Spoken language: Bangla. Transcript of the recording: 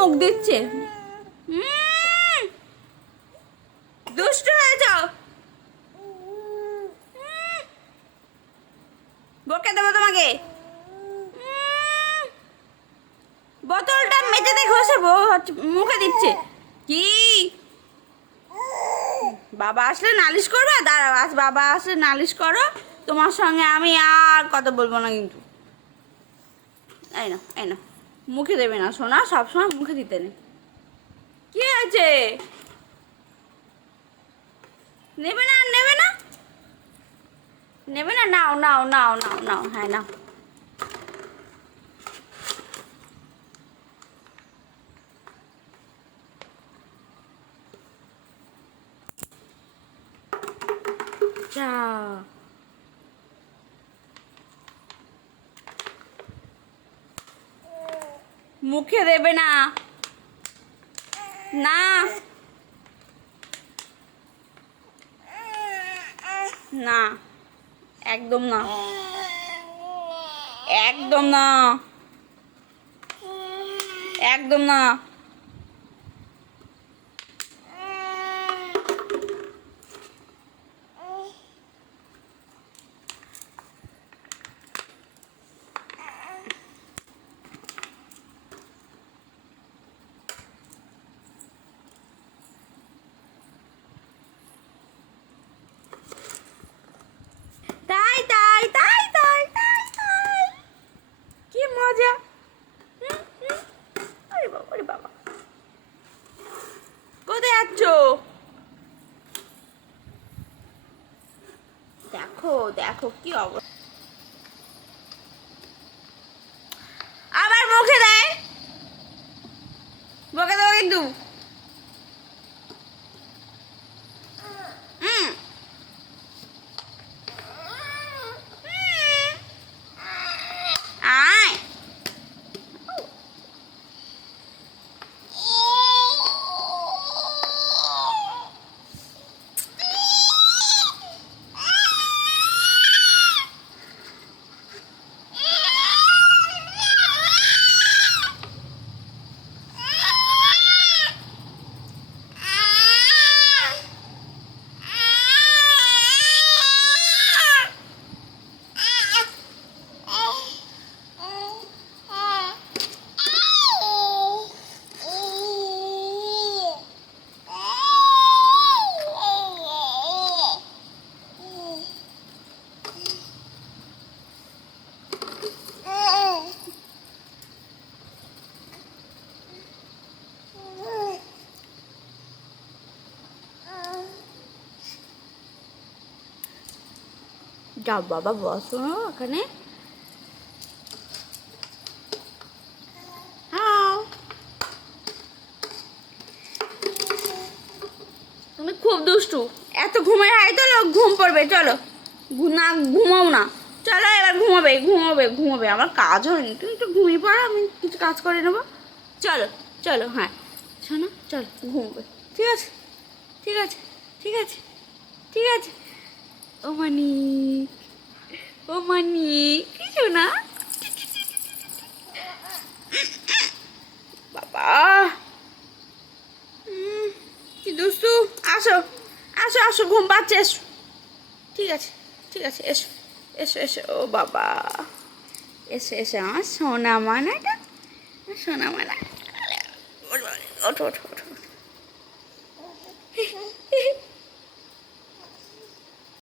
মুখ দিচ্ছে দুষ্টু হয়ে যাও। বকে দেবো তোমাকে। বোতলটা মেঝেতে ঘষে মুখে দিচ্ছে। কি? বাবা আসলে নালিশ করবে? দাঁড়াও, আজ বাবা আসলে নালিশ করো। তোমার সঙ্গে আমি আর কথা বলব না কিন্তু। এই না এই না মুখে দেবে না, সোনা, সবসময় মুখে দিতে নেই কি আছে নেবে না নেবে না? নেবে না, নাও নাও নাও নাও নাও হ্যাঁ নাও। চা মুখে দেবে না। না। না। একদম না। একদম না। একদম না। কোথায় দেখো দেখো কি অবস্থা। যাও বাবা, বসো, ওখানে। তুমি খুব দুষ্টু। এত ঘুমের হাই তো ঘুম পড়বে, চলো। না, ঘুমাও না। চলো এবার ঘুমাবে ঘুমাবে ঘুমাবে। আমার কাজ হয়নি। তুমি একটু ঘুমিয়ে পড়ো, আমি কিছু কাজ করে নেব। চলো চলো হ্যাঁ। শোনো, চলো, ঘুমবে। ঠিক আছে ঠিক আছে ঠিক আছে ঠিক আছে। ও মানিক ও মানিক কিছু না? বাবা। কি দুস্তু আসো আসো আসো, ঘুম পাচ্ছে, এসো। ঠিক আছে ঠিক আছে, এসো এসো এসো, ও বাবা। এসো এসো, আমার সোনা মানাটা সোনা মানা ওঠো ওঠো ওঠো।